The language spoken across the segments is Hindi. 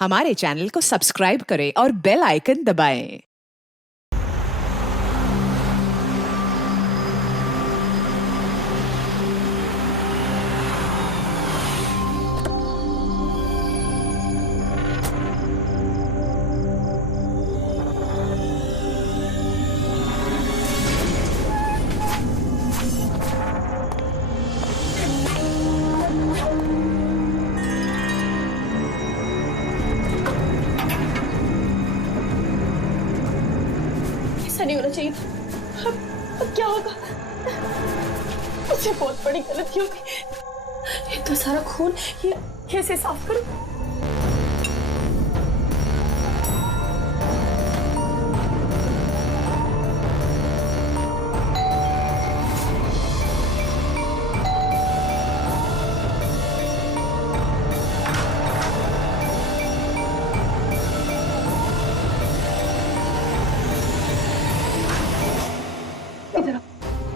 हमारे चैनल को सब्सक्राइब करें और बेल आइकन दबाएं। ऐसा नहीं होना चाहिए था। अब क्या होगा? मुझसे बहुत बड़ी गलती होगी। इतना सारा खून ये कैसे साफ करूं?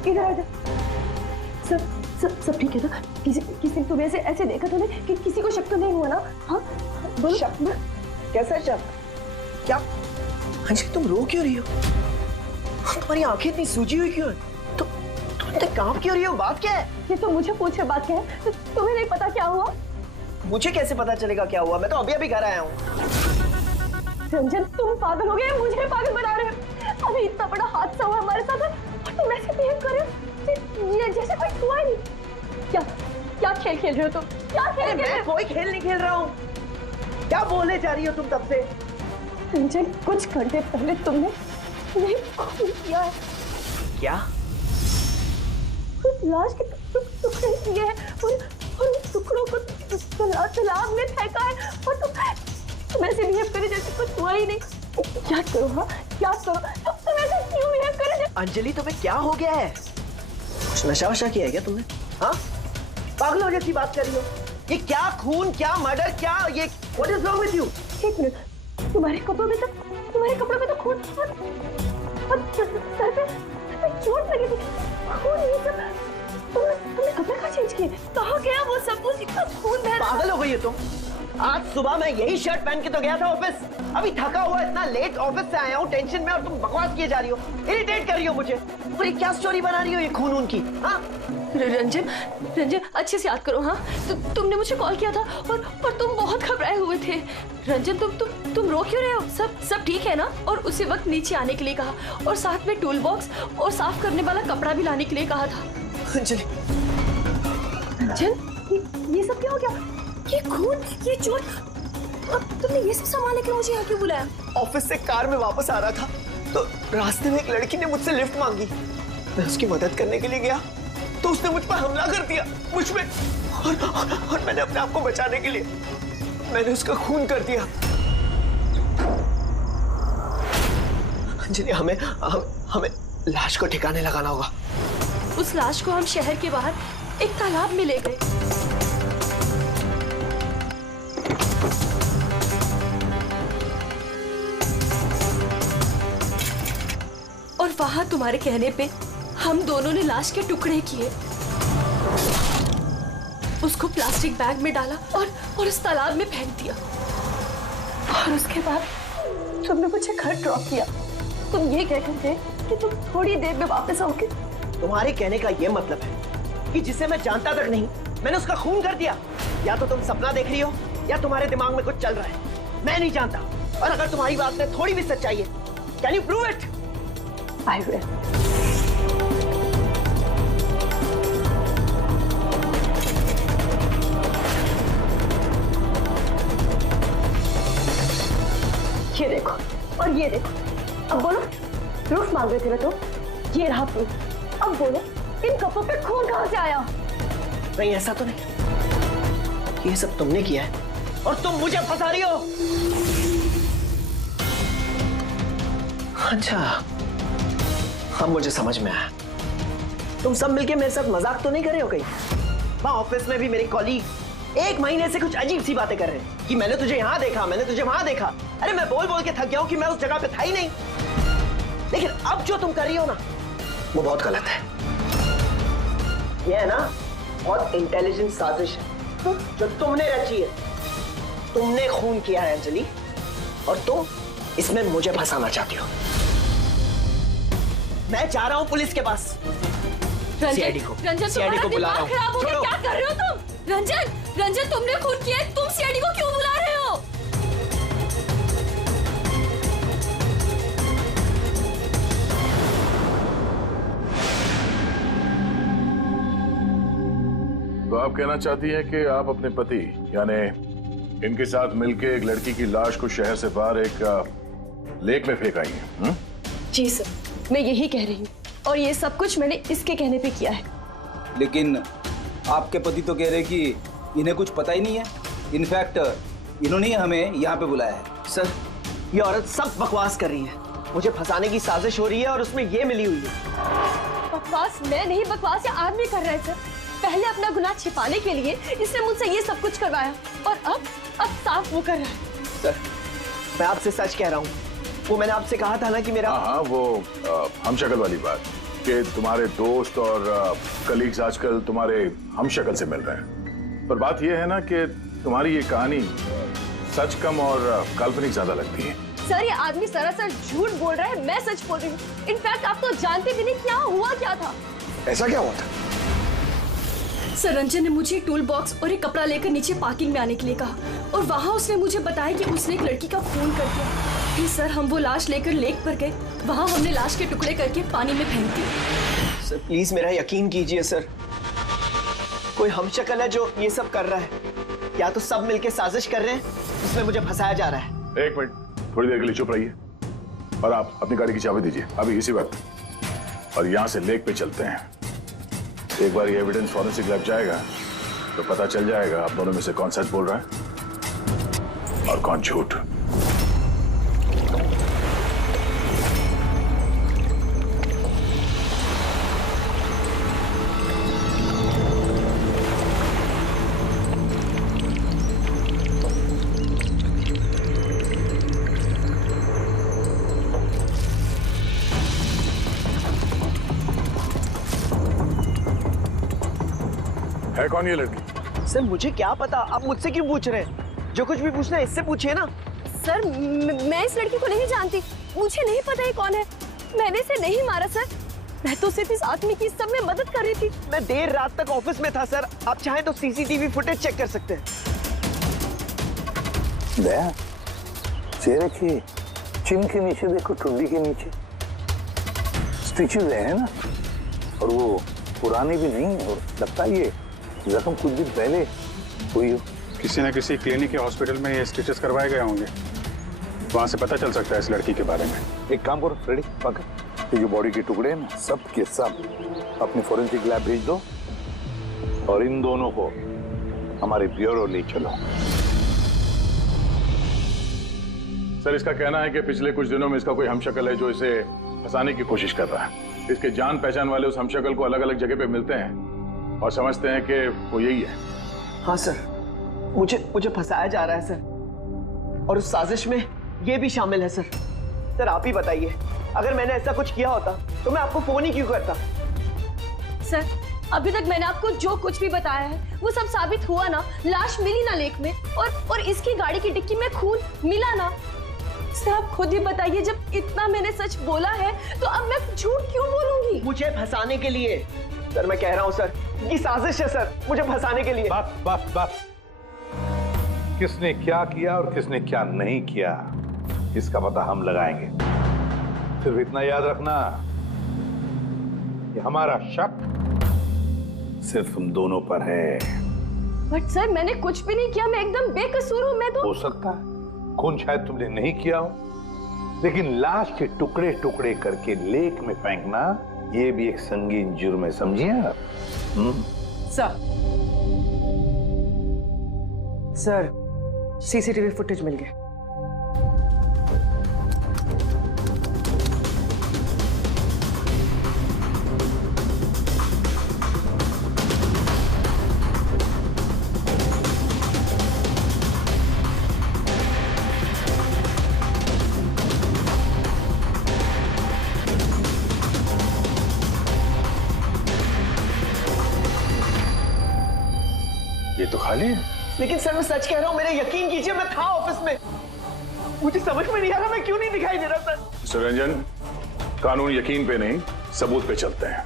इधर आ जा। सब ठीक है ना? किसी ने तुम्हें ऐसे देखा तो नहीं कि किसी को शक तो नहीं हुआ ना? हाँ बोलो। शक? कैसा शक? क्या अंजलि, तुम रो क्यों रही हो? तुम्हारी आंखें इतनी सूजी हुई क्यों है? तुम इतने कांप क्यों रही हो? बात क्या है? ये तो मुझे पूछे बात क्या है? तुम्हें नहीं पता क्या हुआ? मुझे कैसे पता चलेगा क्या हुआ? मैं तो अभी घर आया हूँ। रंजन, तुम पागल हो गए, मुझे पागल बना रहे हो। अभी इतना बड़ा हादसा हुआ हमारे साथ और तुम ऐसे बिहेव कर रहे हो जैसे कुछ हुआ ही नहीं। क्या खेल खेल रहे हो तुम? क्या खेल खेल रहे हो? मैं कोई खेल नहीं खेल रहा हूँ। क्या बोलने जा रही हो तुम तब से? रंजन, कुछ घंटे पहले तुमने ये खून किया है। क्या? लाश के टुकड़े किए हैं और उन टुकड़ों को तालाब में फेंका है और तुम ऐसे बिहेव करे जैसे कुछ हुआ ही नहीं। क्या करो? हाँ क्या करो? तुम ऐसे क्यों बिहेव करे? अंजलि, तुम्हें क्या हो गया है? कुछ नशा वशा किया है क्या तुमने? हाँ, पागल हो जैसी बात कर रही हो। ये क्या खून, क्या मर्डर, क्या ये what is wrong with you? एक मिनट, तुम्हारे कपड़ों में तो खून और सर पे चोट लगी थी। खून ये सब तुमने कपड़े कहाँ चेंज किए? कहाँ गया वो सब कुछ? इतना खून बह रहा है। पागल हो गई है तुम? आज सुबह मैं यही शर्ट पहन के तो गया था ऑफिस। अभी थका हुआ इतना लेट ऑफिस से आया हूँ टेंशन में, और तुम बकवास किए जा रही हो, इरिटेट कर रही हो मुझे। और ये क्या स्टोरी बना रही हो ये खून की? हाँ रंजन अच्छे से याद करो। हाँ तुमने मुझे कॉल किया था और तुम बहुत घबराए हुए थे। रंजन तुम रो क्यों रहे हो? सब ठीक है ना? और उसी वक्त नीचे आने के लिए कहा और साथ में टूल बॉक्स और साफ करने वाला कपड़ा भी लाने के लिए कहा था। अंजलि, रंजन, ये सब क्या हो गया? ये खून, ये चोट, अब तुमने ये सब सामान लेकर मुझे यहाँ क्यों बुलाया? ऑफिस से कार में वापस आ रहा था तो रास्ते में एक लड़की ने मुझसे लिफ्ट मांगी। मैं उसकी मदद करने के लिए गया तो उसने मुझ पर हमला कर दिया, मुझ पे। और मैंने अपने आप को बचाने के लिए मैंने उसका खून कर दिया। अंजलि, हमें लाश को ठिकाने लगाना होगा। उस लाश को हम शहर के बाहर एक तालाब में ले गए। और वहां तुम्हारे कहने पे हम दोनों ने लाश के टुकड़े किए, उसको प्लास्टिक बैग में डाला और उस तालाब में फेंक दिया। और उसके बाद तुमने मुझे घर ड्रॉप किया। तुम ये कह कर गए कि तुम थोड़ी देर में वापस आओगे। तुम्हारे कहने का ये मतलब है कि जिसे मैं जानता तक नहीं मैंने उसका खून कर दिया? या तो तुम सपना देख रही हो या तुम्हारे दिमाग में कुछ चल रहा है। मैं नहीं जानता। और अगर तुम्हारी बात में थोड़ी भी सच्चाई है, can you prove it? I will. ये देखो और ये देखो। अब बोलो, प्रूफ मांग रहे थे ना तो ये रहा प्रूफ। अब बोलो, इन कपड़ों पे खून कहाँ से आया? नहीं, ऐसा तो नहीं। ये सब तुमने किया है और तुम मुझे फंसा रही हो। अच्छा, अब मुझे समझ में आया। तुम सब मिलके मेरे साथ मजाक तो नहीं कर रहे हो कहीं? वहां ऑफिस में भी मेरे कॉलीग 1 महीने से कुछ अजीब सी बातें कर रहे हैं कि मैंने तुझे यहाँ देखा, मैंने तुझे वहां देखा। अरे मैं बोल बोल के थक गया हूं कि मैं उस जगह पे था ही नहीं। लेकिन अब जो तुम कर रही हो ना, वो बहुत गलत है। ये है ना बहुत इंटेलिजेंट साजिश है जो तुमने रची है। तुमने खून किया है अंजलि, और तुम इसमें मुझे फंसाना चाहती हो। मैं जा रहा हूँ पुलिस के पास। सीआईडी को सीआईडी को बुला रहा हूँ। खराब हो गया, क्या कर रहे हो तुम? रंजन तुमने खून किया है, तुम सीआईडी को क्यों बुला रहे हो? तो आप कहना चाहती हैं कि आप अपने पति यानी इनके साथ मिलके एक लड़की की लाश को शहर से बाहर एक लेक में फेंक आई हैं? जी सर, मैं यही कह रही हूँ, और ये सब कुछ मैंने इसके कहने पे किया है। लेकिन आपके पति तो कह रहे कि इन्हें कुछ पता ही नहीं है। इनफैक्ट इन्होंने हमें यहाँ पे बुलाया है। सर, ये औरत सब बकवास कर रही है। मुझे फंसाने की साजिश हो रही है और उसमें ये मिली हुई है। बकवास मैं नहीं, बकवास ये आदमी कर रहा है सर। पहले अपना गुनाह छिपाने के लिए इसने मुझसे ये सब कुछ करवाया, और अब साफ वो कर रहा है। सर, मैं आपसे सच कह रहा हूँ। वो मैंने आपसे कहा था ना कि मेरा हाँ, वो हम शक्ल वाली बात कि तुम्हारे दोस्त और कलीग्स आजकल तुम्हारे हम शक्ल से मिल रहे हैं। पर बात यह है ना कि तुम्हारी ये कहानी सच कम और काल्पनिक ज्यादा लगती है। सर, ये आदमी सरासर झूठ बोल रहा है, मैं सच बोल रही हूँ। इनफैक्ट आप तो जानते भी नहीं क्या हुआ क्या था। ऐसा क्या हुआ था? सर, रंजन ने मुझे टूल बॉक्स और एक कपड़ा लेकर नीचे पार्किंग में आने के लिए कहा, और वहाँ उसने मुझे बताया कि उसने एक लड़की का खून कर दिया। फिर सर हम वो लाश लेकर लेक पर गए, वहाँ हमने लाश के टुकड़े करके पानी में फेंक दिए। सर प्लीज मेरा यकीन कीजिए सर, कोई हमशक्ल है जो ये सब कर रहा है, या तो सब मिलके साजिश कर रहे हैं जिसमें मुझे फंसाया जा रहा है। एक मिनट, थोड़ी देर के लिए चुप रहिए और आप अपनी गाड़ी की चाबी दीजिए अभी इसी वक्त, और यहाँ से लेक पे चलते हैं। एक बार ये एविडेंस फॉरेंसिक लैब जाएगा तो पता चल जाएगा आप दोनों में से कौन सच बोल रहा है और कौन झूठ। है कौन ये लड़की? सर मुझे क्या पता, आप मुझसे क्यों पूछ रहे हैं? जो कुछ भी पूछना है इससे पूछिए ना। सर मैं इस लड़की को नहीं जानती, मुझे नहीं पता ये कौन है। मैंने इसे नहीं मारा सर, मैं तो सिर्फ इस आदमी की सब में मदद कर रही थी। मैं देर रात तक ऑफिस में था सर, आप चाहें तो सीसीटीवी फुटेज चेक कर सकते हैं। दया, चेहरे की चिन के नीचे देखो, ठुड्डी के नीचे स्टिचेस है ना, और वो पुरानी भी नहीं है, और लगता है ये जख्म कुछ दिन पहले हुई हो। किसी न किसी क्लिनिक या हॉस्पिटल में ये स्टिचेस करवाए गए होंगे, वहां से पता चल सकता है इस लड़की के बारे में। एक काम करो फ्रेडी, पकड़ ये जो बॉडी के टुकड़े हैं ना, सब के सब अपनी फोरेंसिक लैब भेज दो, और इन दोनों को हमारे ब्यूरो ले चलो। सर, इसका कहना है कि पिछले कुछ दिनों में इसका कोई हमशक्ल है जो इसे फंसाने की कोशिश कर रहा है। इसके जान पहचान वाले उस हमशक्ल को अलग अलग जगह पे मिलते हैं और समझते हैं कि वो यही है। हाँ सर, मुझे फंसाया जा रहा है सर, और उस साजिश में ये भी शामिल है सर। सर आप ही बताइए, अगर मैंने ऐसा कुछ किया होता तो मैं आपको फोन ही क्यों करता? सर अभी तक मैंने आपको जो कुछ भी बताया है वो सब साबित हुआ ना। लाश मिली ना लेक में, और इसकी गाड़ी की डिक्की में खून मिला ना। सर आप खुद ही बताइए, जब इतना मैंने सच बोला है तो अब मैं झूठ क्यों बोलूंगी? मुझे फंसाने के लिए। सर मैं कह रहा हूँ सर, ये साजिश है सर, मुझे फंसाने के लिए। बस बस बस, किसने क्या किया और किसने क्या नहीं किया इसका पता हम लगाएंगे। सिर्फ इतना याद रखना कि हमारा शक सिर्फ तुम दोनों पर है। बट सर मैंने कुछ भी नहीं किया, मैं एकदम बेकसूर हूँ। मैं तो हो सकता है खून शायद तुमने नहीं किया हो, लेकिन लाश के टुकड़े टुकड़े करके लेक में फेंकना ये भी एक संगीन जुर्म है, समझिए आप? सर सीसीटीवी फुटेज मिल गया। ये तो खाली है। लेकिन सर मैं सच कह रहा हूँ, मेरे यकीन कीजिए, मैं था ऑफिस में। मुझे समझ में नहीं आ रहा मैं क्यों नहीं दिखाई दे रहा सर। मिस्टर रंजन, कानून यकीन पे नहीं सबूत पे चलते हैं।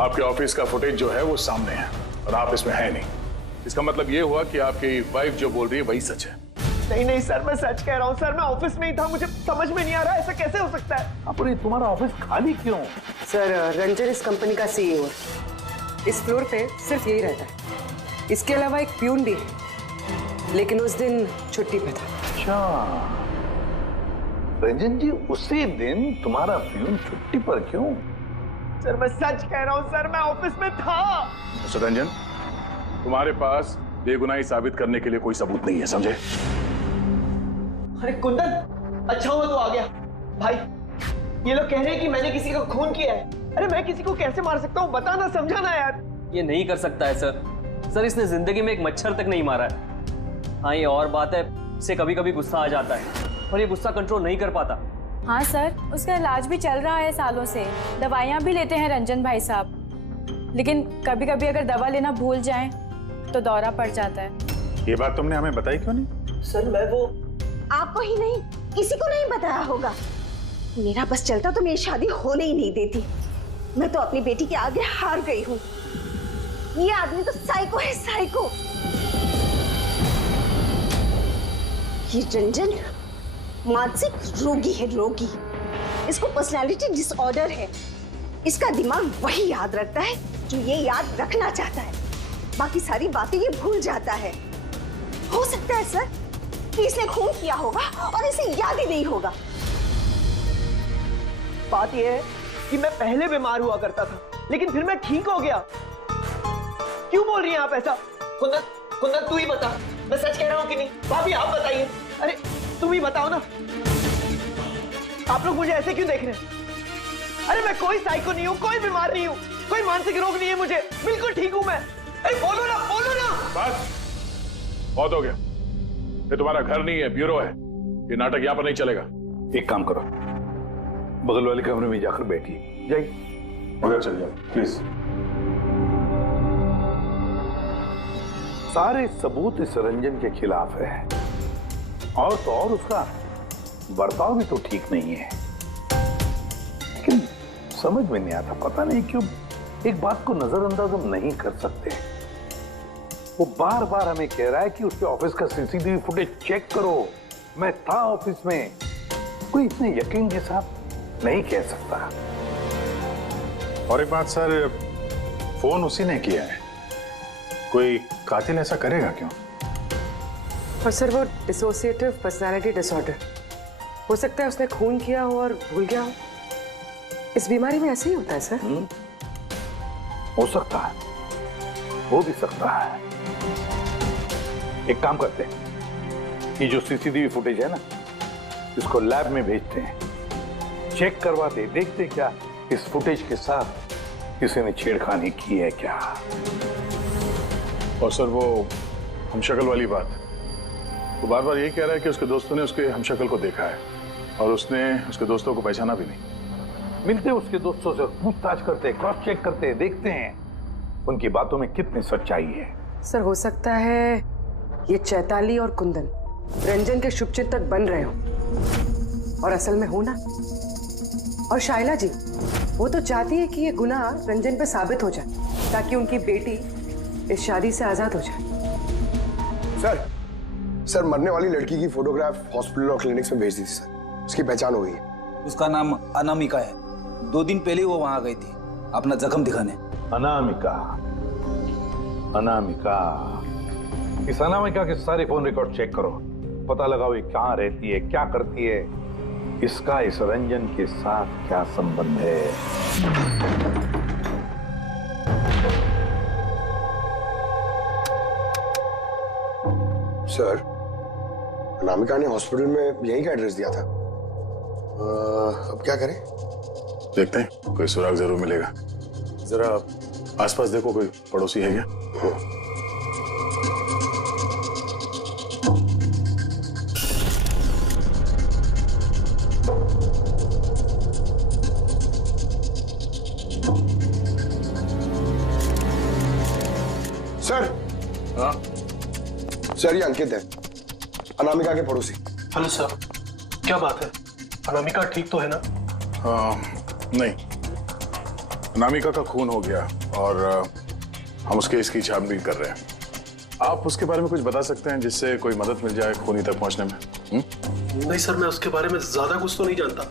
आपके ऑफिस का फुटेज जो है वो सामने है और आप इसमें है नहीं। इसका मतलब ये हुआ कि आपकी वाइफ जो बोल रही है वही सच है। नहीं नहीं सर, मैं सच कह रहा हूँ सर, मैं ऑफिस में ही था, मुझे समझ में नहीं आ रहा ऐसा कैसे हो सकता है। पर तुम्हारा ऑफिस खाली क्यों? सर रंजन इस कंपनी का सीईओ है। इस फ्लोर पे सिर्फ यही रहता है। इसके अलावा एक प्यून भी है, लेकिन उस दिन छुट्टी पे था। अच्छा रंजन जी, उसी दिन तुम्हारा प्यून छुट्टी पर क्यों? सर मैं सच कह रहा हूँ सर, मैं ऑफिस में था। मिस्टर रंजन, तुम्हारे पास बेगुनाही साबित करने के लिए कोई सबूत नहीं है, समझे? अरे कुंदन, अच्छा हुआ तू आ गया। भाई ये लोग कह रहे हैं कि मैंने किसी को खून किया है। अरे मैं किसी को कैसे मार सकता हूँ, बताना, समझाना यार। ये नहीं कर सकता है सर। सर इसने जिंदगी में एक मच्छर तक नहीं मारा है। हाँ ये और बात है, इसे कभी कभी गुस्सा आ जाता है और ये गुस्सा कंट्रोल नहीं कर पाता। हाँ सर, उसका इलाज भी चल रहा है सालों से, दवाइयाँ भी लेते हैं रंजन भाई साहब, लेकिन कभी कभी अगर दवा लेना भूल जाएं तो दौरा पड़ जाता है। ये बात तुमने हमें बताई क्यों नहीं? सर मैं वो आपको ही नहीं, किसी को नहीं बताया होगा। मेरा बस चलता तो मेरी शादी होने ही नहीं देती। मैं तो अपनी बेटी के आगे हार गई हूँ। ये आदमी तो साइको है, साइको। ये रंजन मानसिक रोगी है, रोगी। इसको पर्सनालिटी डिसऑर्डर है। इसका दिमाग वही याद रखता है जो ये याद रखना चाहता है, बाकी सारी बातें ये भूल जाता है। हो सकता है सर कि इसने खून किया होगा और इसे याद ही नहीं होगा। बात यह है कि मैं पहले बीमार हुआ करता था, लेकिन फिर मैं ठीक हो गया। क्यों बोल रही हैं आप ऐसा? कुंदन, कुंदन तू ही बता, मैं सच कह रहा हूँ कि नहीं? भाभी आप बताइए। अरे तुम ही बताओ ना, आप लोग मुझे ऐसे क्यों देख रहे हैं? अरे मैं कोई साइको नहीं हूँ, कोई बीमार नहीं हूँ, कोई मानसिक रोग नहीं है मुझे, बिल्कुल ठीक हूँ मैं। अरे बोलो ना, बोलो ना। बस बहुत हो गया। ये तुम्हारा घर नहीं है, ब्यूरो है। ये नाटक यहाँ पर नहीं चलेगा। एक काम करो, बगल वाले कमरे में जाकर बैठिए। जाइए, मगर चल जाओ प्लीज। सारे सबूत इस रंजन के खिलाफ है, और तो और उसका बर्ताव भी तो ठीक नहीं है। लेकिन समझ में नहीं आता, पता नहीं क्यों एक बात को नजरअंदाज हम नहीं कर सकते। वो बार बार हमें कह रहा है कि उसके ऑफिस का सीसीटीवी फुटेज चेक करो, मैं था ऑफिस में। कोई इतने यकीन के साथ नहीं कह सकता। और एक बात सर, फोन उसी ने किया है। कोई कातिल ऐसा करेगा क्यों? और सर वो डिसोसिएटिव पर्सनालिटी डिसऑर्डर, हो सकता है उसने खून किया हो और भूल गया हो। इस बीमारी में ऐसे ही होता है सर। हो सकता है, हो भी सकता है। एक काम करते हैं, ये जो सीसीटीवी फुटेज है ना, इसको लैब में भेजते हैं, चेक करवाते, देखते क्या इस फुटेज के साथ किसी ने छेड़खानी की है क्या। और सर वो हमशक्ल वाली बात, वो बार बार ये कह रहा है कि उसके दोस्तों ने उसके हमशक्ल को देखा है और उसने उसके दोस्तों को पहचाना भी नहीं। मिलते उसके दोस्तों से पूछताछ करते, क्रॉस चेक करते, देखते हैं उनकी बातों में कितनी सच्चाई है। सर हो सकता है ये चैताली और कुंदन रंजन के शुभचिंतक बन रहे हो, और असल में हो ना। और शाइला जी, वो तो चाहती है कि ये गुनाह रंजन पे साबित हो जाए ताकि उनकी बेटी इस शादी से आजाद हो जाए। सर मरने वाली लड़की की फोटोग्राफ हॉस्पिटल और क्लिनिक्स में भेज दी थी सर। उसकी पहचान हो गई है। उसका नाम अनामिका है। 2 दिन पहले वो वहां गई थी अपना जख्म दिखाने। अनामिका, अनामिका, इस अनामिका के सारे फोन रिकॉर्ड चेक करो, पता लगाओ ये कहाँ रहती है, क्या करती है, इसका इस रंजन के साथ क्या संबंध है। सर अनामिका ने हॉस्पिटल में यहीं का एड्रेस दिया था। अब क्या करें? देखते हैं, कोई सुराग जरूर मिलेगा। जरा आसपास देखो, कोई पड़ोसी है क्या? सर, हाँ सर ये अंकित है, अनामिका के पड़ोसी। हेलो सर, क्या बात है? अनामिका ठीक तो है ना? नहीं, अनामिका का खून हो गया और हम उसके इसकी छानबीन कर रहे हैं। आप उसके बारे में कुछ बता सकते हैं जिससे कोई मदद मिल जाए खूनी तक पहुंचने में? नहीं सर, मैं उसके बारे में ज्यादा कुछ तो नहीं जानता।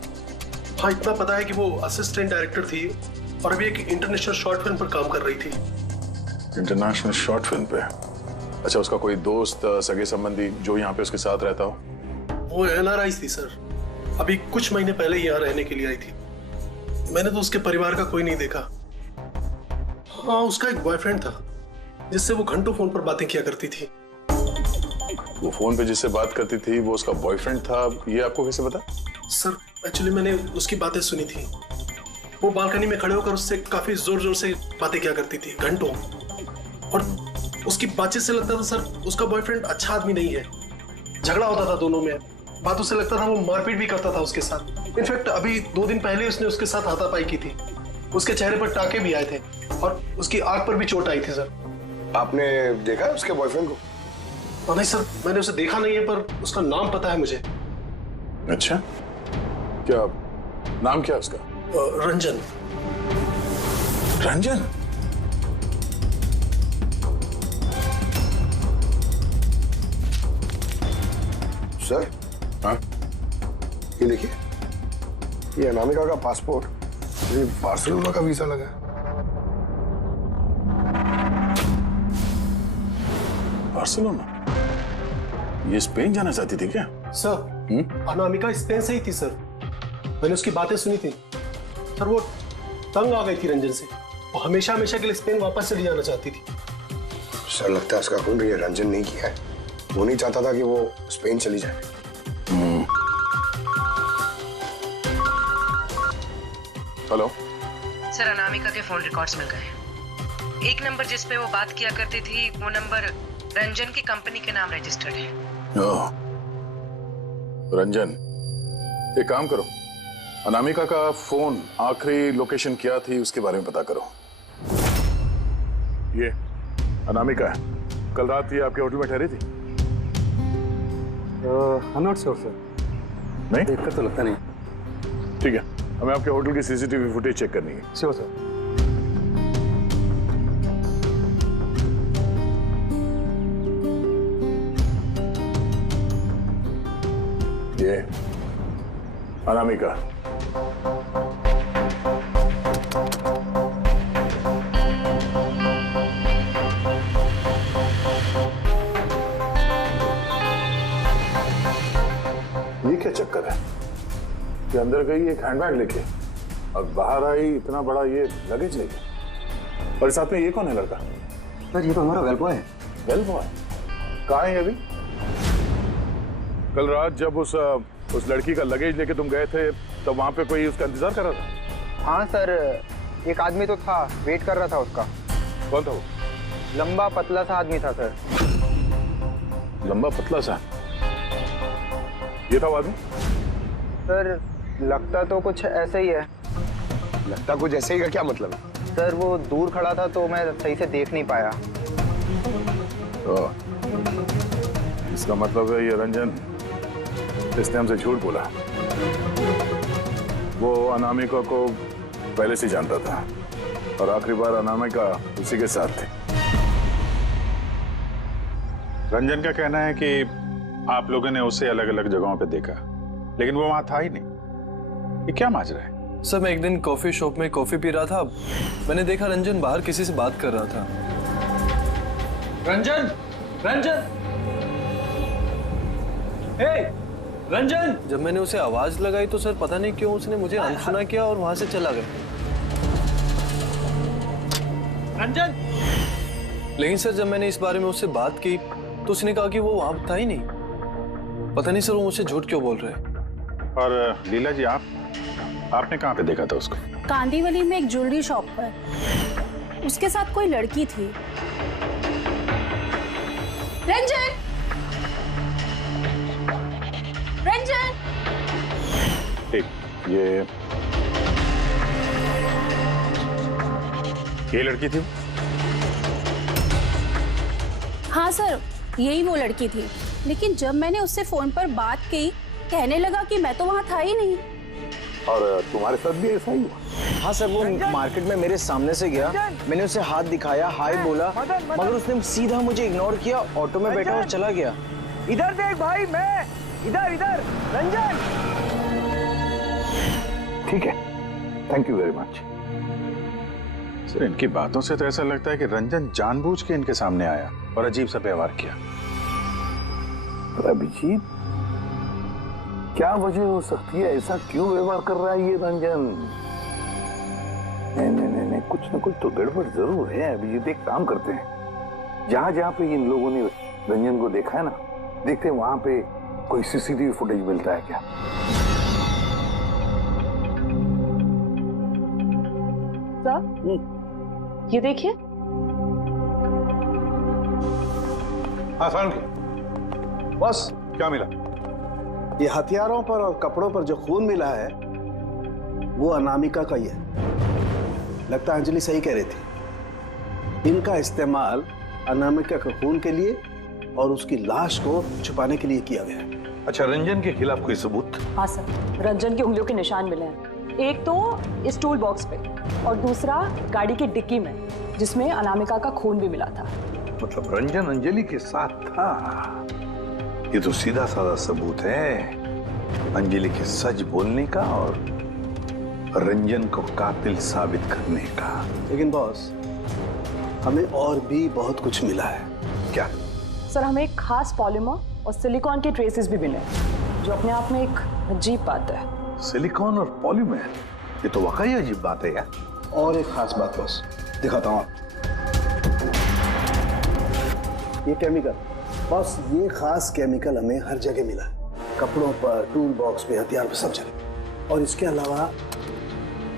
हाँ, इतना पता है कि वो असिस्टेंट डायरेक्टर थी और अभी एक इंटरनेशनल शॉर्ट फिल्म पर काम कर रही थी। इंटरनेशनल शॉर्ट फिल्म पे? अच्छा, उसका कोई दोस्त सगे संबंधी जो यहाँ पे उसके साथ रहता हो? वो NRI थी सर, अभी कुछ महीने पहले यहाँ रहने के लिए आई थी। मैंने तो उसके परिवार का कोई नहीं देखा। हाँ, उसका एक बॉयफ्रेंड था जिससे वो घंटों फोन पर बातें किया करती थी। वो फोन पे जिससे बात करती थी वो उसका बॉयफ्रेंड था, ये आपको कैसे पता? सर एक्चुअली मैंने उसकी बातें सुनी थी। वो बालकनी में खड़े होकर उससे काफी जोर जोर से बातें किया करती थी घंटों, और उसकी बातचीत से लगता था सर उसका बॉयफ्रेंड अच्छा आदमी नहीं है। झगड़ा होता था दोनों में, बातों से लगता था वो मारपीट भी करता था उसके साथ। इनफैक्ट अभी 2 दिन पहले उसने उसके साथ हाथापाई की थी। उसके चेहरे पर टाके भी आए थे और उसकी आंख पर भी चोट आई थी। सर आपने देखा है उसके बॉयफ्रेंड को? नहीं सर, मैंने उसे देखा नहीं है, पर उसका नाम पता है मुझे। अच्छा, क्या नाम क्या है उसका? रंजन। रंजन? सर, हाँ? ये देखिए, ये अनामिका का पासपोर्ट, ये बार्सिलोना का वीजा लगा है। बार्सिलोना? ये स्पेन जाना चाहती थी क्या? सर, अनामिका स्पेन से ही थी सर। मैंने उसकी बातें सुनी थी सर। वो तंग आ गई थी रंजन से, वो हमेशा हमेशा के लिए स्पेन वापस चली जाना चाहती थी। सर लगता है उसका खून ये रंजन नहीं किया है। वो नहीं चाहता था कि वो स्पेन चली जाए। हेलो सर, अनामिका के फोन रिकॉर्ड्स मिल गए। एक नंबर जिस पे वो बात किया करती थी वो नंबर रंजन की कंपनी के नाम रजिस्टर्ड है। रंजन, एक काम करो, अनामिका का फोन आखिरी लोकेशन क्या थी उसके बारे में पता करो। ये अनामिका है, कल रात ये आपके होटल में ठहरी थी? I'm not sure, sir. नहीं? देखकर तो लगता नहीं। ठीक है, हमें आपके होटल की CCTV फुटेज चेक करनी है। Sure sir. ये अनामिका। ये क्या चक्कर है कि अंदर गई एक हैंडबैग लेके और बाहर आई इतना बड़ा ये लगेज लेके, और साथ में ये कौन है लड़का? सर ये तो हमारा वेल बॉय है। वेल बॉय कहाँ है अभी? कल रात जब उस लड़की का लगेज लेके तुम गए थे तो वहां पे कोई उसका इंतजार कर रहा था? हाँ सर, एक आदमी तो था, वेट कर रहा था उसका। कौन था वो? लंबा पतला सा आदमी था सर। लंबा पतला सा? ये था वो आदमी? सर लगता तो कुछ ऐसे ही है। लगता कुछ ऐसे ही का क्या मतलब है? सर वो दूर खड़ा था तो मैं सही से देख नहीं पाया। तो इसका मतलब है ये रंजन, इसने हमसे झूठ बोला। वो अनामिका को पहले से जानता था और आखिरी बार अनामिका उसी के साथ थी। रंजन का कहना है कि आप लोगों ने उसे अलग अलग जगहों पे देखा, लेकिन वो वहां था ही नहीं। ये क्या माजरा है? सर मैं एक दिन कॉफी शॉप में कॉफी पी रहा था, मैंने देखा रंजन बाहर किसी से बात कर रहा था। रंजन! रंजन! हे! रंजन! जब मैंने उसे आवाज लगाई तो सर पता नहीं क्यों उसने मुझे अनसुना किया और वहां से चला गया। रंजन! लेकिन सर जब मैंने इस बारे में उससे बात की तो उसने कहा कि वो वहां था ही नहीं। पता नहीं सर वो मुझसे झूठ क्यों बोल रहे हैं। और लीला जी, आपने कहाँ पे देखा था उसको? कांदीवली में एक ज्वेलरी शॉप पर उसके साथ कोई लड़की थी। रंजन! रंजन! ठीक, ये लड़की थी? हाँ सर, यही वो लड़की थी, लेकिन जब मैंने उससे फोन पर बात की कहने लगा कि मैं तो वहाँ था ही नहीं। और तुम्हारे साथ भी ऐसा ही हुआ? हाँ सर, वो मार्केट में मेरे सामने से गया, मैंने उसे हाथ दिखाया, हाय बोला, मगर उसने सीधा मुझे इग्नोर किया, ऑटो में बैठा और चला गया। इधर देख भाई, मैं इधर इधर रंजन। ठीक है, thank you very much. Sir, इनकी बातों से तो ऐसा लगता है कि रंजन जानबूझ के इनके सामने आया और अजीब सा व्यवहार किया। अभिजीत, क्या वजह हो सकती है? ऐसा क्यों व्यवहार कर रहा है ये रंजन? नहीं, कुछ ना कुछ तो गड़बड़ जरूर है। अभिजीत, एक काम करते हैं, जहां जहां पे इन लोगों ने रंजन को देखा है ना, देखते हैं वहां पे कोई सीसीटीवी फुटेज मिलता है क्या। सर, ये देखिए। हाँ सर, बस क्या मिला? ये हथियारों पर और कपड़ों पर जो खून मिला है वो अनामिका का ही है। लगता है अंजलि सही कह रही थी, इनका इस्तेमाल अनामिका के खून के लिए और उसकी लाश को छुपाने के लिए किया गया है। अच्छा, रंजन के खिलाफ कोई सबूत? हाँ सर, रंजन की उंगलियों के निशान मिले हैं। एक तो इस टूल बॉक्स पे और दूसरा गाड़ी की डिक्की में, जिसमें अनामिका का खून भी मिला था। मतलब रंजन अंजलि के साथ था? ये तो सीधा साधा सबूत है अंजलि के सच बोलने का और रंजन को कातिल साबित करने का। लेकिन बॉस, हमें और भी बहुत कुछ मिला है। क्या? सर, हमें एक खास पॉलीमर और सिलिकॉन के ट्रेसेस भी मिले, जो अपने आप में एक अजीब बात है। सिलिकॉन और पॉलीमर, ये तो वाकई अजीब बात है यार। और एक खास बात बॉस, दिखाता हूं। ये केमिकल बॉस, ये खास केमिकल हमें हर जगह मिला, कपड़ों पर, टूल बॉक्स पे, हथियार पे, सब जगह। और इसके अलावा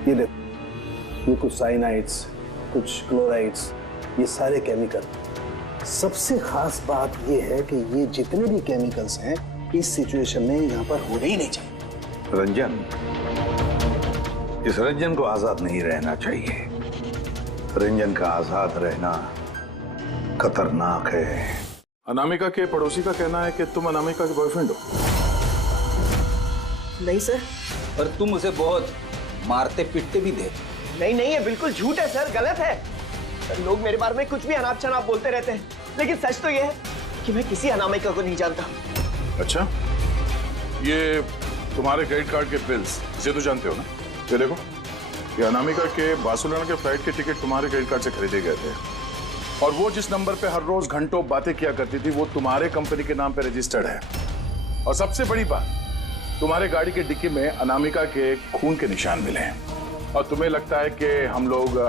ये देखो, ये कुछ साइनाइड्स, कुछ क्लोराइड्स, ये सारे केमिकल। सबसे खास बात ये है कि ये जितने भी केमिकल्स हैं इस सिचुएशन में यहाँ पर होने ही नहीं चाहिए। रंजन, इस रंजन को आजाद नहीं रहना चाहिए। रंजन का आजाद रहना खतरनाक है। अनामिका के पड़ोसी का कहना है कि तुम अनामिका के बॉयफ्रेंड हो। नहीं सर। पर तुम उसे बहुत मारते पीटते भी थे। नहीं, ये बिल्कुल झूठ है सर, गलत है। लोग मेरे बारे में कुछ भी अनाप शनाप बोलते रहते हैं, लेकिन सच तो ये है कि मैं किसी अनामिका को नहीं जानता। अच्छा, ये तुम्हारे क्रेडिट कार्ड के बिल्स, इसे तो जानते हो ना? ये देखो, ये अनामिका के बार्सिलोना के फ्लाइट के टिकट तुम्हारे क्रेडिट कार्ड से खरीदे गए थे, और वो जिस नंबर पे हर रोज घंटों बातें किया करती थी वो तुम्हारे कंपनी के नाम पे रजिस्टर्ड है। और सबसे बड़ी बात, तुम्हारे गाड़ी के डिक्की में अनामिका के खून के निशान मिले हैं। और तुम्हें लगता है कि हम लोग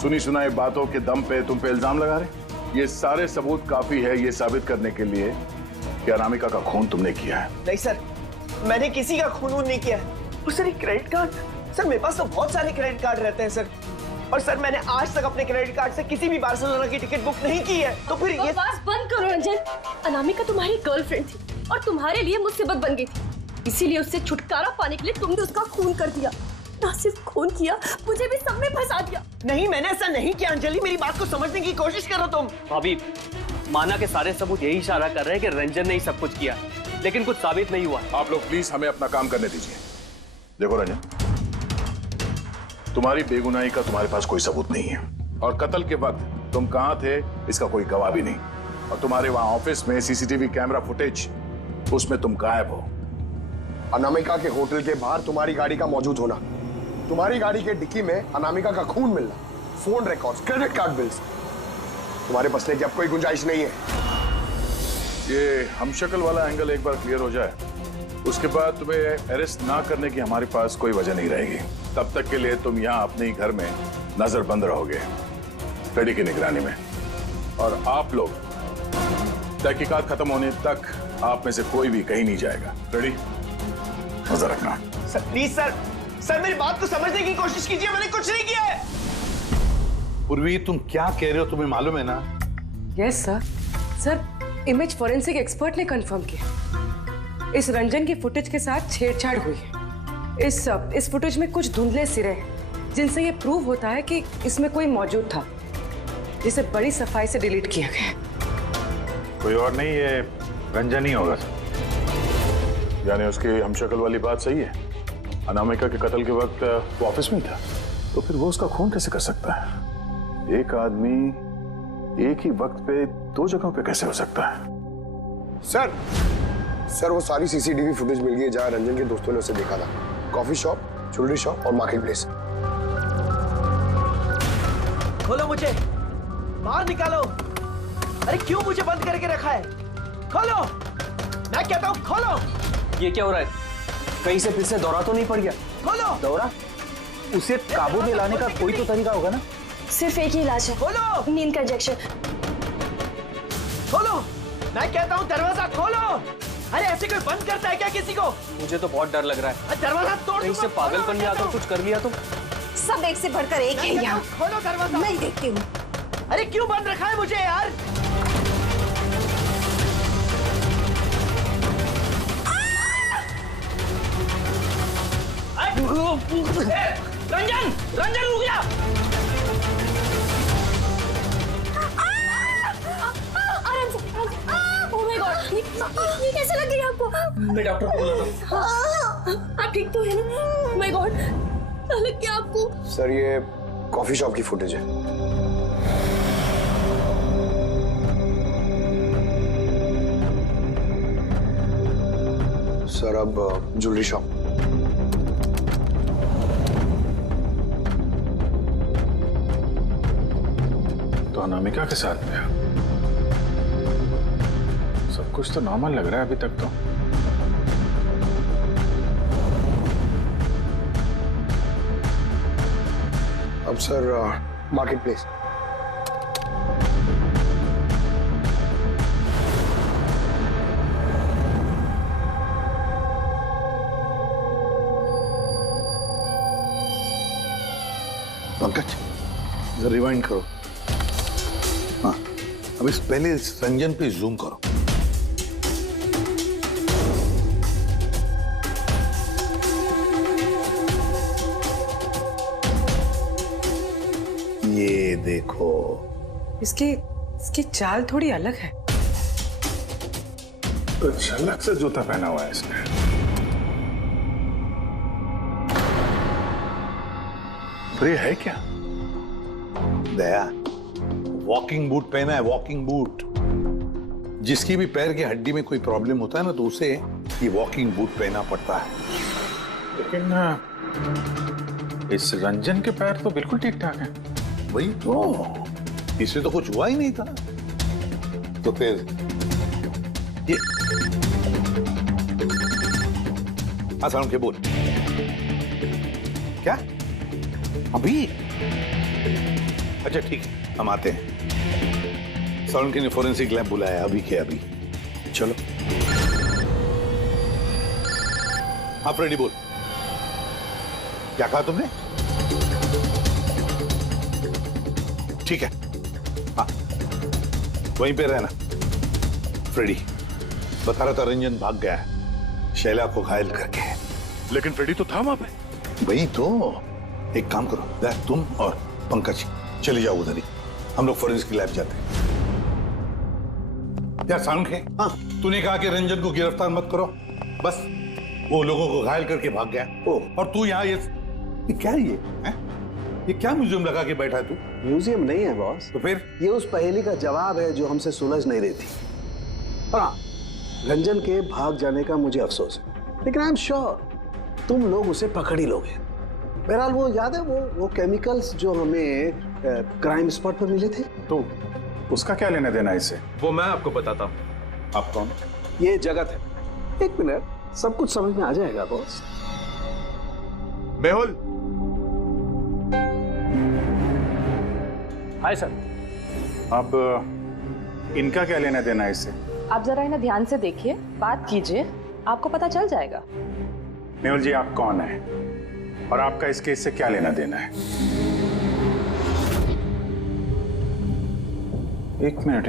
सुनी सुनाई बातों के दम पे तुम पे इल्जाम लगा रहे? ये सारे सबूत काफी है ये साबित करने के लिए कि अनामिका का खून तुमने किया है। नहीं सर, मैंने किसी का खून नहीं किया है। और सर, क्रेडिट कार्ड, सर मेरे पास तो बहुत सारे क्रेडिट कार्ड रहते हैं सर। और सर, मैंने आज तक अपने क्रेडिट कार्ड से किसी भी बार्सिलोना की टिकट बुक नहीं की है। तो फिर ये बकवास बंद करो रंजन। अनामिका तुम्हारी गर्लफ्रेंड थी और तुम्हारे लिए मुसीबत बन गई थी, इसीलिए उससे छुटकारा पाने के लिए तुमने उसका खून कर दिया। ना सिर्फ खून किया, मुझे भी सब में फंसा दिया। नहीं, मैंने ऐसा नहीं किया। अंजलि, मेरी बात को समझने की कोशिश करो तुम। भाभी, माना के सारे सबूत यही इशारा कर रहे हैं कि रंजन ने ही सब कुछ किया, लेकिन कुछ साबित नहीं हुआ। आप लोग प्लीज हमें अपना काम करने दीजिए। देखो रंजन, तुम्हारी बेगुनाही का तुम्हारे पास कोई सबूत नहीं है, और कत्ल के वक्त तुम कहां थे इसका कोई गवाह भी नहीं, और तुम्हारे वहां ऑफिस में सीसीटीवी कैमरा फुटेज, उसमें तुम गायब हो। अनामिका के होटल के बाहर तुम्हारी गाड़ी का मौजूद होना, तुम्हारी गाड़ी के डिक्की में अनामिका का खून मिलना, phone records, credit card bills, तुम्हारे बचने की अब कोई गुंजाइश नहीं है। ये हमशक्ल वाला एंगल एक बार क्लियर हो जाए, उसके बाद तुम्हें अरेस्ट ना करने की हमारे पास कोई वजह नहीं रहेगी। तब तक के लिए तुम यहाँ अपने ही घर में नजरबंद रहोगे, फ्रेडी की निगरानी में। और आप लोग तहकीकात खत्म होने तक आप में से कोई भी कहीं नहीं जाएगा। फ्रेडी, नजर रखना। सर प्लीज सर, मेरी बात को समझने की कोशिश कीजिए, मैंने कुछ नहीं किया है। पूर्वी, तुम क्या कह रहे हो तुम्हें मालूम है ना? Yes sir. Sir, image forensic expert ने कंफर्म किया, इस रंजन की फुटेज के साथ छेड़छाड़ हुई है। इस फुटेज में कुछ धुंधले सिरे हैं, जिनसे ये प्रूव होता है कि इसमें कोई मौजूद था, जिसे बड़ी सफाई से डिलीट किया गया। कोई और नहीं, ये रंजन ही होगा सर। यानी उसकी हमशक्ल वाली बात सही है? अनामिका के कत्ल के वक्त वो ऑफिस में ही था, तो फिर वो उसका खून कैसे कर सकता है? एक आदमी एक ही वक्त पे दो जगहों पे कैसे हो सकता है? सर वो सारी सीसीटीवी फुटेज मिल गई है जहां रंजन के दोस्तों ने उसे देखा था। कॉफी शॉप, ज्वेलरी शॉप और मार्केट प्लेस। खोलो मुझे, बाहर निकालो। अरे क्यों मुझे बंद करके रखा है? खोलो, मैं कहता हूँ खोलो। ये क्या हो रहा है? कहीं से फिर से दौरा तो नहीं पड़ गया? खोलो। दौरा? उसे काबू में लाने का कोई तो तरीका होगा ना? सिर्फ एक ही इलाज है। खोलो। नींद का इंजेक्शन। खोलो, मैं कहता हूँ दरवाजा खोलो। अरे ऐसे कोई बंद करता है क्या किसी को? मुझे तो बहुत डर लग रहा है। दरवाजा तोड़ कहीं से पागलपन में आकर कुछ कर लिया तो? सब एक से बढ़कर एक है यहाँ। खोलो दरवाजा। मैं देखती हूँ। अरे क्यों बंद रखा है मुझे यार? रंजन, रंजन रुक जा। ये कैसे लग गई आपको? मैं डॉक्टर को बुलाता हूं। आप ठीक तो है ना? माय गॉड, लग गया आपको? सर ये कॉफी शॉप की फुटेज है। सर अब ज्वेलरी शॉप। तो अनामिका के साथ में सब कुछ तो नॉर्मल लग रहा है अभी तक तो। अब सर मार्केट प्लेस। पंकज जरा रिवाइंड करो। हाँ, अब इस पहले इस रंजन पे जूम करो। ये देखो, इसकी चाल थोड़ी अलग है। तो झलक से जूता पहना हुआ है इसने। तो ये है क्या? दया, वॉकिंग बूट पहना है, वॉकिंग बूट। जिसकी भी पैर की हड्डी में कोई प्रॉब्लम होता है ना, तो उसे ये वॉकिंग बूट पहना पड़ता है। लेकिन इस रंजन के पैर तो बिल्कुल ठीक ठाक हैं। वही तो, इससे तो कुछ हुआ ही नहीं था। तो फिर ये आसान के बोल क्या अभी? अच्छा ठीक है, हम आते हैं। साउंड के फोरेंसिक लैब बुलाया अभी के अभी। चलो हाँ फ्रेडी बोल, क्या कहा तुमने? ठीक है, हाँ वहीं पे रहना। फ्रेडी बता रहा था रंजन भाग गया है शैला को घायल करके। लेकिन फ्रेडी तो था वहां पे। वही तो, एक काम करो, तुम और पंकज चले जाओ उधर ही, हम लोग फोरेंसिक लैब जाते हैं। यार साउंड है, हाँ तूने कहा कि रंजन को गिरफ्तार मत करो, बस वो लोगों को घायल करके भाग गया। और तू यहाँ ये क्या है ये क्या म्यूजियम लगा के बैठा है तू? म्यूजियम नहीं है बॉस। तो फिर? ये उस पहेली का जवाब है जो हमसे सुलझ नहीं रही थी। हाँ, रंजन के भाग जाने का मुझे अफसोस है, लेकिन आई एम श्योर तुम लोग उसे पकड़ ही लोगे। बहरहाल वो याद है वो केमिकल्स जो हमें क्राइम स्पॉट पर मिले थे, तो उसका क्या लेना देना इससे? वो मैं आपको बताता हूँ। आप कौन? ये जगत है। एक मिनट, सब कुछ समझ में आ जाएगा बॉस। मेहुल। Hi sir. अब इनका क्या लेना देना इससे? आप जरा इन्हें ध्यान से देखिए, बात कीजिए, आपको पता चल जाएगा। मेहुल जी आप कौन है और आपका इस केस से क्या लेना देना है? एक मिनट,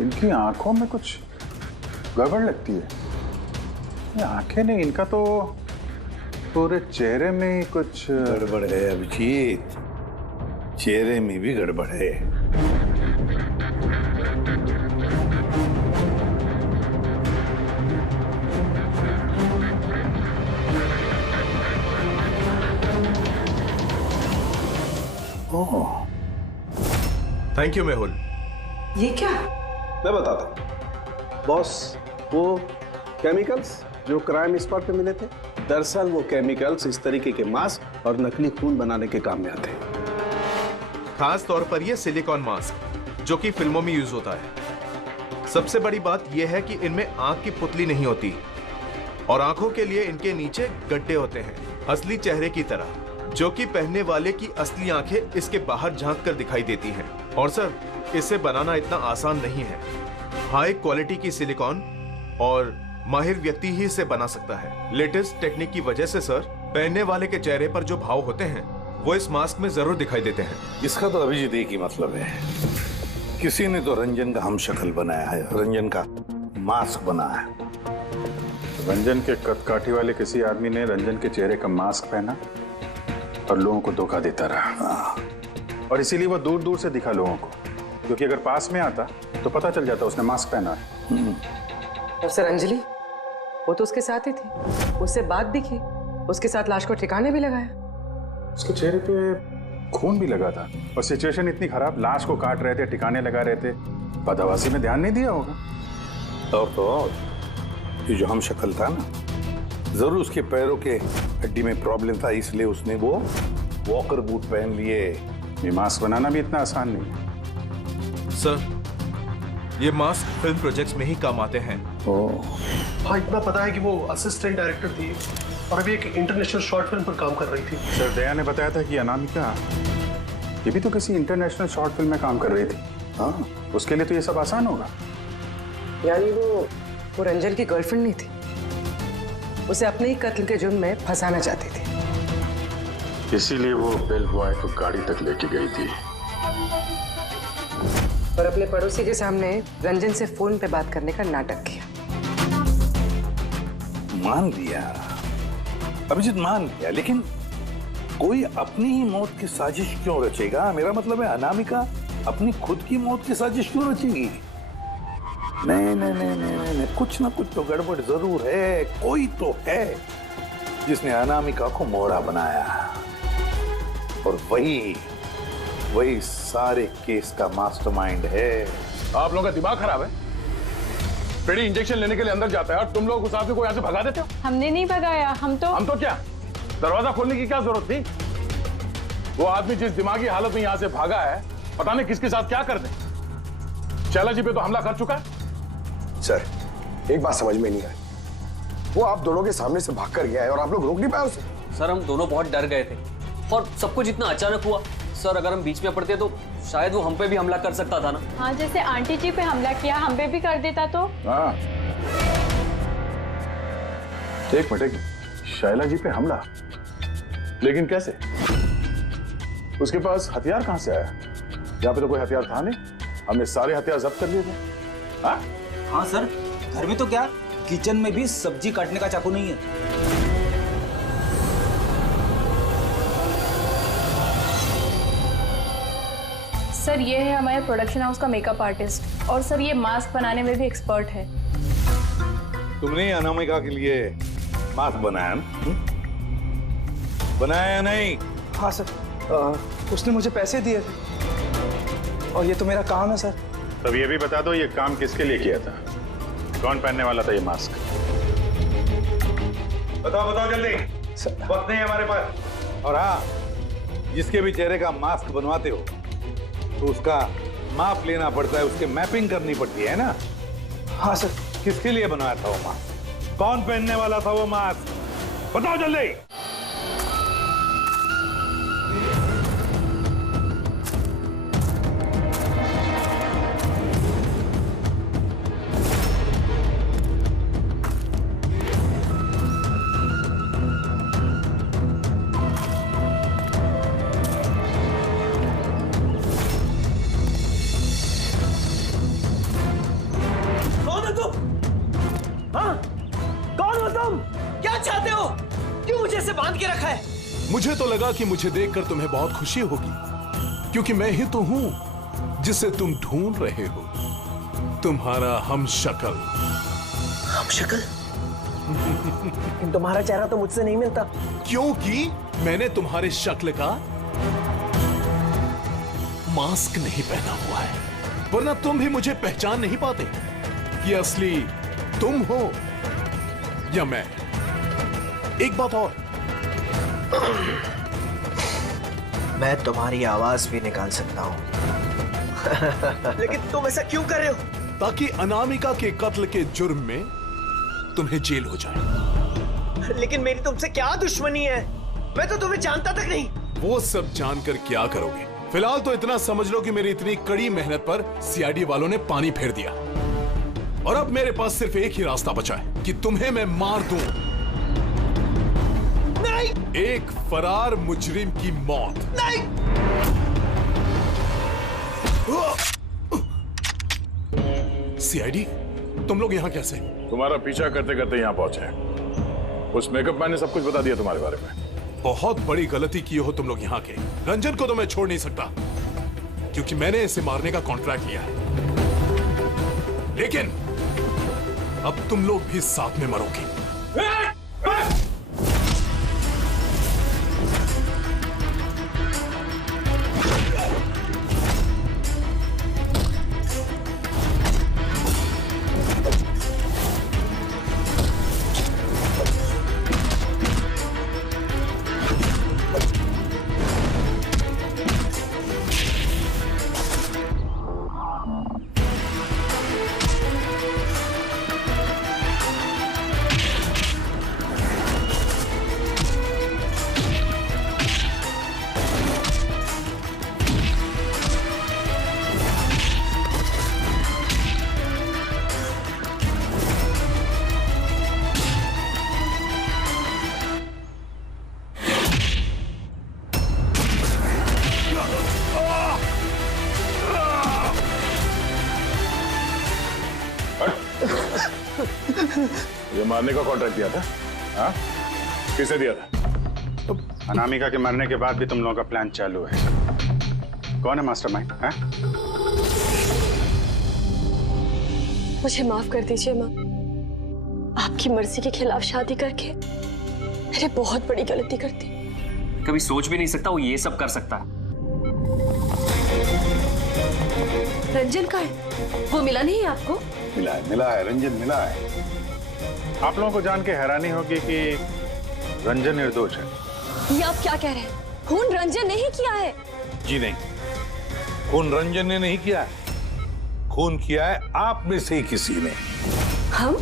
इनकी आंखों में कुछ गड़बड़ लगती है। ये आंखें नहीं, इनका तो पूरे चेहरे में कुछ गड़बड़ है अभिजीत, चेहरे में भी गड़बड़ है। Thank you Mehul. ये क्या? मैं बताता हूँ बॉस, वो केमिकल्स जो क्राइम स्पॉट पे मिले थे, दरअसल वो केमिकल्स इस तरीके के मास्क और नकली खून बनाने के काम में आते हैं। खास तौर पर ये सिलिकॉन मास्क जो कि फिल्मों में यूज होता है। सबसे बड़ी बात यह है कि इनमें आंख की पुतली नहीं होती और आंखों के लिए इनके नीचे गड्ढे होते हैं, असली चेहरे की तरह, जो कि पहनने वाले की असली आंखें इसके बाहर झांक कर दिखाई देती हैं। और सर, इसे बनाना इतना आसान नहीं है। हाई क्वालिटी की सिलिकॉन और माहिर व्यक्ति ही इसे बना सकता है। लेटेस्ट टेक्निक की वजह से सर, पहनने वाले के चेहरे पर जो भाव होते हैं वो इस मास्क में जरूर दिखाई देते हैं। इसका तो अभिजीत एक ही मतलब है, किसी ने तो रंजन का हमशक्ल बनाया है, रंजन का मास्क बनाया है। रंजन के कदकाठी वाले किसी आदमी ने रंजन के चेहरे का मास्क पहना और लोगों को धोखा देता रहा, और इसीलिए वो दूर दूर से दिखा लोगों को, क्योंकि अगर पास में आता तो पता चल जाता उसने मास्क पहना है। और सर अंजलि, वो तो उसके साथ ही थी, उससे बात भी की, उसके साथ लाश को ठिकाने भी लगाया। उसके चेहरे पे खून भी लगा था और सिचुएशन इतनी खराब, लाश को काट रहे थे, ठिकाने लगा रहे थे, बदहवासी में ध्यान नहीं दिया होगा। और तो और ये जो हम शक्ल था ना, जरूर उसके पैरों के हड्डी में प्रॉब्लम था, इसलिए उसने वो वॉकर बूट पहन लिए। ये मास्क बनाना भी इतना आसान नहीं है सर। ये मास्क फिल्म प्रोजेक्ट्स में ही काम आते हैं। हाँ, इतना पता है कि वो असिस्टेंट डायरेक्टर थी और अभी एक इंटरनेशनल शॉर्ट फिल्म पर काम कर रही थी। सर, दया ने बताया था कि अनामिका ये भी तो किसी इंटरनेशनल शॉर्ट फिल्म में काम कर रही थी। हाँ, उसके लिए तो ये सब आसान होगा। यानी वो रंजन की गर्लफ्रेंड नहीं थी, उसे अपने ही कत्ल के जुर्म में फंसाना चाहती थी। इसीलिए वो बेल बॉय को गाड़ी तक लेके गई थी और अपने पड़ोसी के सामने रंजन से फोन पे बात करने का नाटक किया। मान लिया अभिजीत, मान लिया, लेकिन कोई अपनी ही मौत की साजिश क्यों रचेगा? मेरा मतलब है अनामिका अपनी खुद की मौत की साजिश क्यों रचेगी? नहीं नहीं नहीं नहीं नहीं, कुछ ना कुछ तो गड़बड़ जरूर है। कोई तो है जिसने अनामिका को मोहरा बनाया, और वही सारे केस का मास्टरमाइंड है। आप लोगों का दिमाग खराब है। पेडी इंजेक्शन लेने के लिए अंदर जाता है और तुम लोग उस आदमी को यहाँ से भगा देते हो। हमने नहीं भगाया, हम तो क्या दरवाजा खोलने की क्या जरूरत थी? वो आदमी जिस दिमागी हालत में यहाँ से भागा है, पता नहीं किसके साथ क्या कर दे। शैला जी पे तो हमला कर चुका है। सर, एक बात समझ में नहीं आई, वो आप दोनों के सामने से भाग कर गया है और आप लोग रोक नहीं पाए उसे। सर, हम दोनों बहुत डर गए थे और सब कुछ इतना अचानक हुआ। सर, अगर हम बीच में पड़ते तो शायद वो हम पे भी हमला कर सकता था ना। हाँ, जैसे आंटी जी पे हमला किया, हम पे भी कर देता तो। हाँ, एक मिनट, शैला जी पे हमला, लेकिन कैसे? उसके पास हथियार कहां से आया? यहाँ पे तो कोई हथियार था नहीं, हमने सारे हथियार जब्त कर लिए थे। हाँ सर, घर में तो क्या, किचन में भी सब्जी काटने का चाकू नहीं है। सर, ये है हमारे प्रोडक्शन हाउस का मेकअप आर्टिस्ट, और सर ये मास्क बनाने में भी एक्सपर्ट है। तुमने अनामिका के लिए मास्क बनाया ना? बनाया या नहीं? हाँ सर, उसने मुझे पैसे दिए थे और ये तो मेरा काम है सर। तब ये भी बता दो, ये काम किसके लिए किया था? कौन पहनने वाला था ये मास्क? बताओ बताओ जल्दी, वक्त नहीं है हमारे पास। और हाँ, जिसके भी चेहरे का मास्क बनवाते हो तो उसका माप लेना पड़ता है, उसके मैपिंग करनी पड़ती है ना? हाँ सर। किसके लिए बनवाया था वो मास्क? कौन पहनने वाला था वो मास्क? बताओ जल्दी। मुझे तो लगा कि मुझे देखकर तुम्हें बहुत खुशी होगी, क्योंकि मैं ही तो हूं जिसे तुम ढूंढ रहे हो, तुम्हारा हमशक्ल। हमशक्ल? तुम्हारा चेहरा तो मुझसे नहीं मिलता। क्योंकि मैंने तुम्हारे शक्ल का मास्क नहीं पहना हुआ है, वरना तुम भी मुझे पहचान नहीं पाते कि असली तुम हो या मैं। एक बात और, मैं तुम्हारी आवाज भी निकाल सकता हूँ। लेकिन तुम ऐसा क्यों कर रहे हो? ताकि अनामिका के कत्ल के जुर्म में तुम्हें जेल हो जाए। लेकिन मेरी तुमसे क्या दुश्मनी है? मैं तो तुम्हें जानता तक नहीं। वो सब जानकर क्या करोगे? फिलहाल तो इतना समझ लो कि मेरी इतनी कड़ी मेहनत पर सीआईडी वालों ने पानी फेर दिया, और अब मेरे पास सिर्फ एक ही रास्ता बचा है कि तुम्हें मैं मार दूं। नहीं! एक फरार मुजरिम की मौत। नहीं! सीआईडी, तुम लोग यहाँ कैसे? तुम्हारा पीछा करते करते यहाँ पहुंचे। उस मेकअप मैन ने सब कुछ बता दिया तुम्हारे बारे में। बहुत बड़ी गलती की हो तुम लोग यहाँ के। रंजन को तो मैं छोड़ नहीं सकता, क्योंकि मैंने इसे मारने का कॉन्ट्रैक्ट लिया है। लेकिन अब तुम लोग भी साथ में मरोगे। ये मारने का कॉन्ट्रैक्ट दिया था? हाँ? किसे दिया था? अनामिका के मरने के बाद भी तुम लोगों का प्लान चालू है। कौन है मास्टरमाइंड? मुझे माफ कर दीजिए माँ। आपकी मर्जी के खिलाफ शादी करके मैंने बहुत बड़ी गलती कर दी। कभी सोच भी नहीं सकता वो ये सब कर सकता है। रंजन का है? वो मिला नहीं है आपको? मिला है, रंजन मिला है। आप लोगों को जान के हैरानी होगी कि रंजन निर्दोष है। ये आप क्या कह रहे हैं? खून रंजन ने ही किया है? जी नहीं, खून रंजन ने नहीं किया है। खून किया है आप में से ही किसी ने। हम?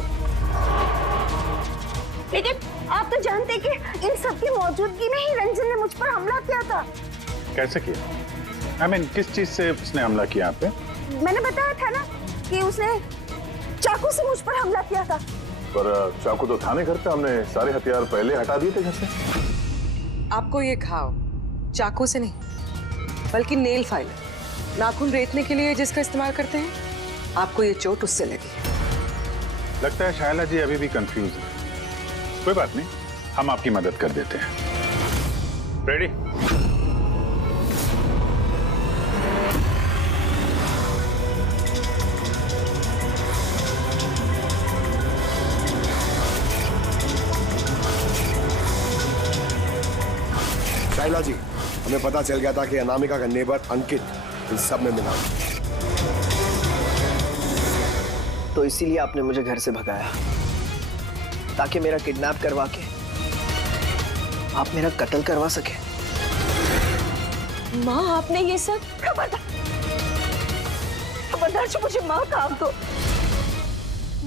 लेकिन आप तो जानते कि इन सब की मौजूदगी में ही रंजन ने मुझ पर हमला किया था। कैसे किया? I mean, किस चीज से उसने हमला किया आप पे? मैंने बताया था ना कि उसने चाकू से मुझ पर हमला किया था। पर चाकू तो थाने घर पे, हमने सारे हथियार पहले हटा दिए थे घर से। आपको ये घाव चाकू से नहीं बल्कि नेल फाइलर, नाखून रेतने के लिए जिसका इस्तेमाल करते हैं, आपको ये चोट उससे लगी। लगता है शायला जी अभी भी कंफ्यूज है। कोई बात नहीं, हम आपकी मदद कर देते हैं। रेडी? शाइला जी, हमें पता चल गया था कि अनामिका का नेबर अंकित इन सब में मिला। तो इसीलिए आपने मुझे घर से भगाया, ताकि मेरा किडनैप करवा के आप मेरा कत्ल करवा सके। माँ, आपने ये सब? खबरदार जो मुझे माँ काम दो।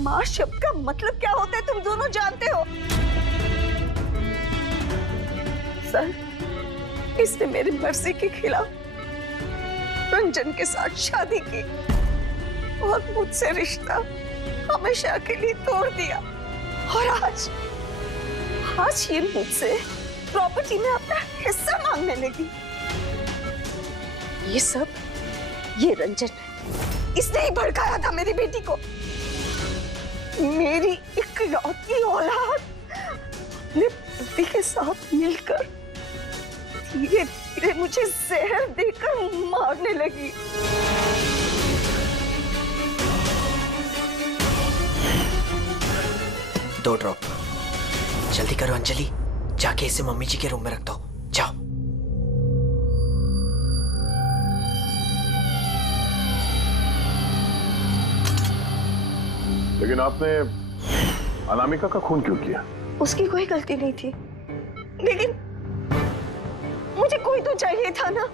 माँ शब्द का मतलब क्या होता है तुम दोनों जानते हो। सर, इसने मेरी मर्जी के खिलाफ रंजन के साथ शादी की और मुझसे रिश्ता हमेशा के लिए तोड़ दिया, और आज ये मुझसे प्रॉपर्टी में अपना हिस्सा मांगने लगी। ये रंजन है, इसने ही भड़काया था मेरी बेटी को। मेरी इकलौती औलाद अपने पति के साथ मिलकर धीरे धीरे मुझे जहर देकर मारने लगी। दो ड्रॉप। जल्दी करो अंजलि, जाके इसे मम्मी जी के रूम में रख दो। जाओ। लेकिन आपने अनामिका का खून क्यों किया? उसकी कोई गलती नहीं थी, लेकिन मुझे कोई तो चाहिए था ना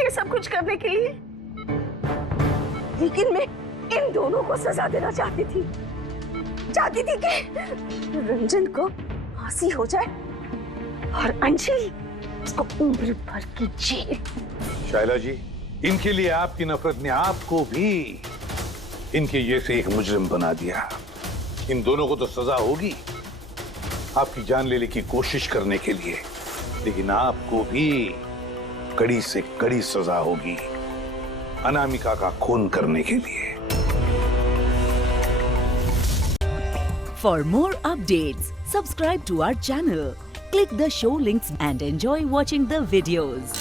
ये सब कुछ करने के लिए। लेकिन मैं इन दोनों को सजा देना चाहती थी कि रंजन को फांसी हो जाए और अंजलि उसको उम्र भर की जेल। शायला जी, इनके लिए आपकी नफरत ने आपको भी इनके जैसे एक मुजरिम बना दिया। इन दोनों को तो सजा होगी आपकी जान लेने की कोशिश करने के लिए, लेकिन आपको भी कड़ी से कड़ी सजा होगी अनामिका का खून करने के लिए। For more updates, subscribe to our channel, click the show links and enjoy watching the videos.